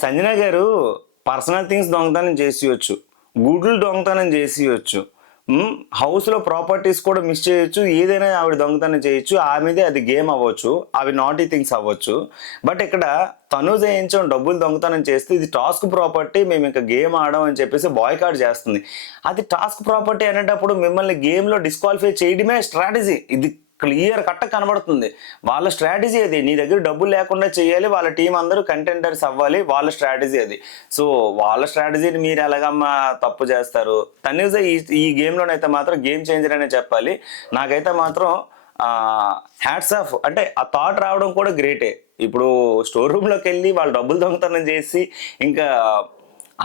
సంజన గారు personal things దొంగతనం చేసేయచ్చు, గుడ్లు దొంగతనం చేసేయచ్చు, హౌస్లో ప్రాపర్టీస్ కూడా మిస్ చేయొచ్చు, ఏదైనా ఆవిడ దొంగతనం చేయొచ్చు, ఆమెదే అది గేమ్ అవ్వచ్చు, అవి నాటీ థింగ్స్ అవ్వచ్చు. బట్ ఇక్కడ తనుజ ఏంచం డబ్బులు దొంగతనం చేస్తే ఇది టాస్క్ ప్రాపర్టీ, మేము ఇంకా గేమ్ ఆడడం అని చెప్పేసి బాయ్కాట్ చేస్తుంది. అది టాస్క్ ప్రాపర్టీ అనేటప్పుడు మిమ్మల్ని గేమ్లో డిస్క్వాలిఫై చేయడమే స్ట్రాటజీ. ఇది క్లియర్ కట్ట కనబడుతుంది. వాళ్ళ స్ట్రాటజీ అది. నీ దగ్గర డబ్బులు లేకుండా చేయాలి, వాళ్ళ టీం అందరూ కంటెండర్స్ అవ్వాలి, వాళ్ళ స్ట్రాటజీ అది. సో వాళ్ళ స్ట్రాటజీని మీరు ఎలాగమ్మా తప్పు చేస్తారు? తనీజ ఈ గేమ్లోనైతే మాత్రం గేమ్ చేంజర్ అనే చెప్పాలి. నాకైతే మాత్రం హ్యాట్స్ ఆఫ్. అంటే ఆ థాట్ రావడం కూడా గ్రేటే. ఇప్పుడు స్టోర్ రూమ్లోకి వెళ్ళి వాళ్ళు డబ్బులు దొంగతనం చేసి ఇంకా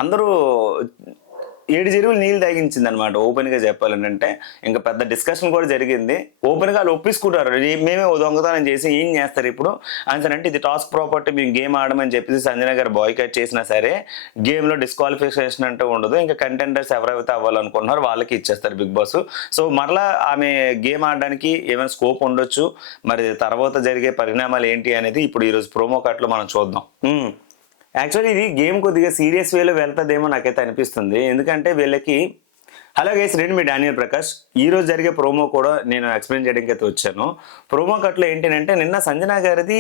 అందరూ 7 చెరువులు నీళ్ళు తాగించింది అనమాట. ఓపెన్గా చెప్పాలని అంటే ఇంకా పెద్ద డిస్కషన్ కూడా జరిగింది. ఓపెన్గా వాళ్ళు ఒప్పించుకుంటారు, మేమే దొంగతనం చేసి ఏం చేస్తారు ఇప్పుడు అంటే ఇది టాస్క్ ప్రాపర్టీ, మేము గేమ్ ఆడమని చెప్పేసి సంజన గారు బాయ్కాట్ చేసినా సరే గేమ్లో డిస్క్వాలిఫికేషన్ అంటే ఉండదు. ఇంకా కంటెండర్స్ ఎవరైతే అవ్వాలనుకుంటున్నారో వాళ్ళకి ఇచ్చేస్తారు బిగ్ బాస్. సో మరలా ఆమె గేమ్ ఆడడానికి ఏమైనా స్కోప్ ఉండొచ్చు. మరి తర్వాత జరిగే పరిణామాలు ఏంటి అనేది ఇప్పుడు ఈరోజు ప్రోమో కట్లో మనం చూద్దాం. యాక్చువల్లీ ఇది గేమ్ కొద్దిగా సీరియస్ వేలో వెళ్తుందేమో నాకైతే అనిపిస్తుంది. ఎందుకంటే వీళ్ళకి హలో గైస్, నేను మీ డానియల్ ప్రకాష్. ఈ రోజు జరిగే ప్రోమో కూడా నేను ఎక్స్ప్లెయిన్ చేయడానికి అయితే వచ్చాను. ప్రోమో కట్లో ఏంటంటే నిన్న సంజన గారిది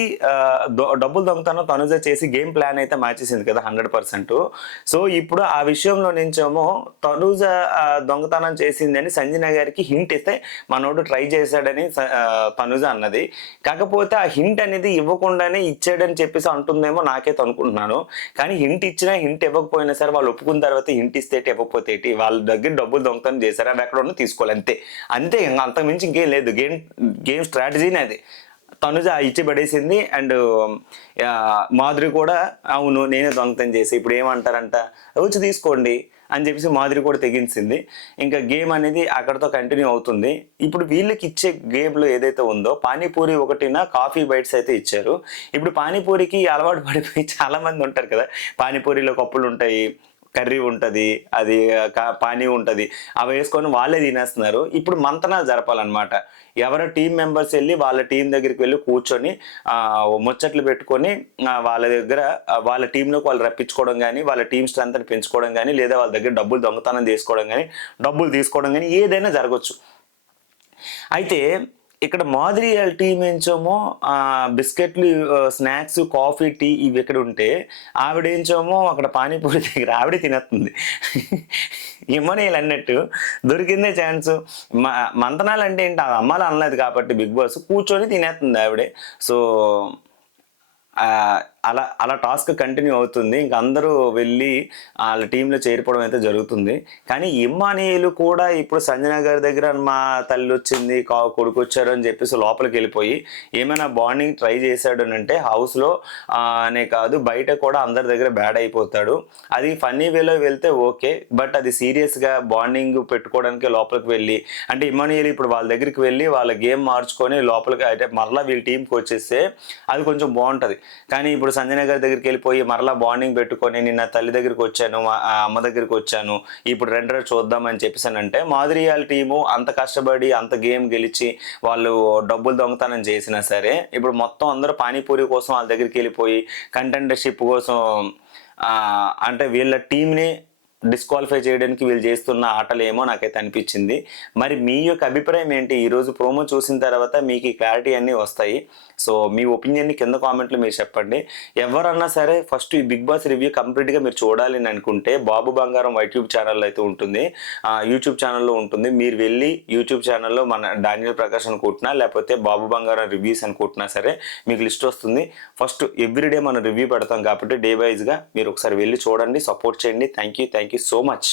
డబ్బులు దొంగతనం తనుజ చేసి గేమ్ ప్లాన్ అయితే మార్చేసింది కదా 100%. సో ఇప్పుడు ఆ విషయంలో నుంచేమో తనుజ దొంగతనం చేసిందని సంజన గారికి హింట్ ఇస్తే మనోడు ట్రై చేశాడని తనుజ అన్నది. కాకపోతే ఆ హింట్ అనేది ఇవ్వకుండానే ఇచ్చాడని చెప్పేసి అంటుందేమో నాకైతే అనుకుంటున్నాను. కానీ హింట్ ఇచ్చినా హింట్ ఇవ్వకపోయినా సరే వాళ్ళు ఒప్పుకున్న తర్వాత హింట్ ఇస్తే ఇవ్వకపోతే వాళ్ళ దగ్గర డబ్బులు దొంగతనం చేశారు, అవి ఎక్కడ ఉన్న తీసుకోవాలి అంతే. అంతకు మించి ఇంకేం లేదు. గేమ్ స్ట్రాటజీనే అది. తనుజ ఇచ్చి పడేసింది. అండ్ మాధురి కూడా అవును నేనే దొంగతనం చేసి ఇప్పుడు ఏమంటారంట వచ్చి తీసుకోండి అని చెప్పేసి మాధురి కూడా తెగించింది. ఇంకా గేమ్ అనేది అక్కడతో కంటిన్యూ అవుతుంది. ఇప్పుడు వీళ్ళకి ఇచ్చే గేమ్లో ఏదైతే ఉందో పానీపూరి ఒకటిన కాఫీ బైట్స్ అయితే ఇచ్చారు. ఇప్పుడు పానీపూరికి అలవాటు పడిపోయి చాలా మంది ఉంటారు కదా, పానీపూరిలో కప్పులు ఉంటాయి, కర్రీ ఉంటుంది, అది పానీ ఉంటుంది, అవి వేసుకొని వాళ్ళే తినేస్తున్నారు. ఇప్పుడు మంతనాలు జరపాలన్నమాట. ఎవరో టీం మెంబర్స్ వెళ్ళి వాళ్ళ టీం దగ్గరికి వెళ్ళి కూర్చొని ముచ్చట్లు పెట్టుకొని వాళ్ళ దగ్గర వాళ్ళ టీంలోకి వాళ్ళు రప్పించుకోవడం కానీ, వాళ్ళ టీం స్ట్రెంత్ని పెంచుకోవడం కానీ, లేదా వాళ్ళ దగ్గర డబ్బులు దొంగతనం చేసుకోవడం కానీ, డబ్బులు తీసుకోవడం కానీ ఏదైనా జరగచ్చు. అయితే ఇక్కడ మాధురి వాళ్ళ టీం ఏంచోమో బిస్కెట్లు, స్నాక్స్, కాఫీ, టీ ఇవి ఎక్కడ ఉంటే ఆవిడేంచోమో అక్కడ పానీపూరి దగ్గర ఆవిడే తినేస్తుంది. ఇమ్మనేలు అన్నట్టు దొరికిందే ఛాన్స్. మంతనాలు అంటే ఏంటి, అది అమ్మాలి అనలేదు కాబట్టి బిగ్ బాస్ కూర్చొని తినేస్తుంది ఆవిడే. సో అలా టాస్క్ కంటిన్యూ అవుతుంది. ఇంక అందరూ వెళ్ళి వాళ్ళ టీంలో చేరిపోవడం అయితే జరుగుతుంది. కానీ ఇమ్మానియులు కూడా ఇప్పుడు సంజన గారి దగ్గర మా తల్లి వచ్చింది, కొడుకు వచ్చారు అని చెప్పేసి లోపలికి వెళ్ళిపోయి ఏమైనా బాండింగ్ ట్రై చేశాడు అని అంటే హౌస్లో అనే కాదు బయట కూడా అందరి దగ్గర బ్యాడ్ అయిపోతాడు. అది ఫన్నీ వేలో వెళ్తే ఓకే, బట్ అది సీరియస్గా బాండింగ్ పెట్టుకోవడానికి లోపలికి వెళ్ళి అంటే ఇమ్మానియులు ఇప్పుడు వాళ్ళ దగ్గరికి వెళ్ళి వాళ్ళ గేమ్ మార్చుకొని లోపలికి అంటే మరలా వీళ్ళ టీంకి వచ్చేస్తే అది కొంచెం బాగుంటుంది. కానీ ఇప్పుడు సంజన గారి దగ్గరికి వెళ్ళిపోయి మరలా బాండింగ్ పెట్టుకొని నిన్న తల్లి దగ్గరికి వచ్చాను, అమ్మ దగ్గరికి వచ్చాను, ఇప్పుడు రెండర చూద్దామని చెప్పేసానంటే మాధురి వాళ్ళ టీము అంత కష్టపడి అంత గేమ్ గెలిచి వాళ్ళు డబ్బులు దొంగతనం చేసినా సరే ఇప్పుడు మొత్తం అందరూ పానీపూరి కోసం వాళ్ళ దగ్గరికి వెళ్ళిపోయి కంటెండర్షిప్ కోసం అంటే వీళ్ళ టీంని డిస్క్వాలిఫై చేయడానికి వీళ్ళు చేస్తున్న ఆటలు ఏమో నాకైతే అనిపించింది. మరి మీ యొక్క అభిప్రాయం ఏంటి? ఈరోజు ప్రోమో చూసిన తర్వాత మీకు ఈ క్లారిటీ అన్నీ వస్తాయి. సో మీ ఒపీనియన్ని కింద కామెంట్లో మీరు చెప్పండి. ఎవరన్నా సరే ఫస్ట్ ఈ బిగ్ బాస్ రివ్యూ కంప్లీట్గా మీరు చూడాలి అని అనుకుంటే బాబు బంగారం యూట్యూబ్ ఛానల్లో అయితే ఉంటుంది, యూట్యూబ్ ఛానల్లో ఉంటుంది. మీరు వెళ్ళి యూట్యూబ్ ఛానల్లో మన డానియల్ ప్రకాష్ అనుకుంటున్నా లేకపోతే బాబు బంగారం రివ్యూస్ అనుకుంటున్నా సరే మీకు లిస్ట్ వస్తుంది. ఫస్ట్ ఎవ్రీడే మనం రివ్యూ పెడతాం కాబట్టి డే వైజ్గా మీరు ఒకసారి వెళ్ళి చూడండి, సపోర్ట్ చేయండి. Thank you so much.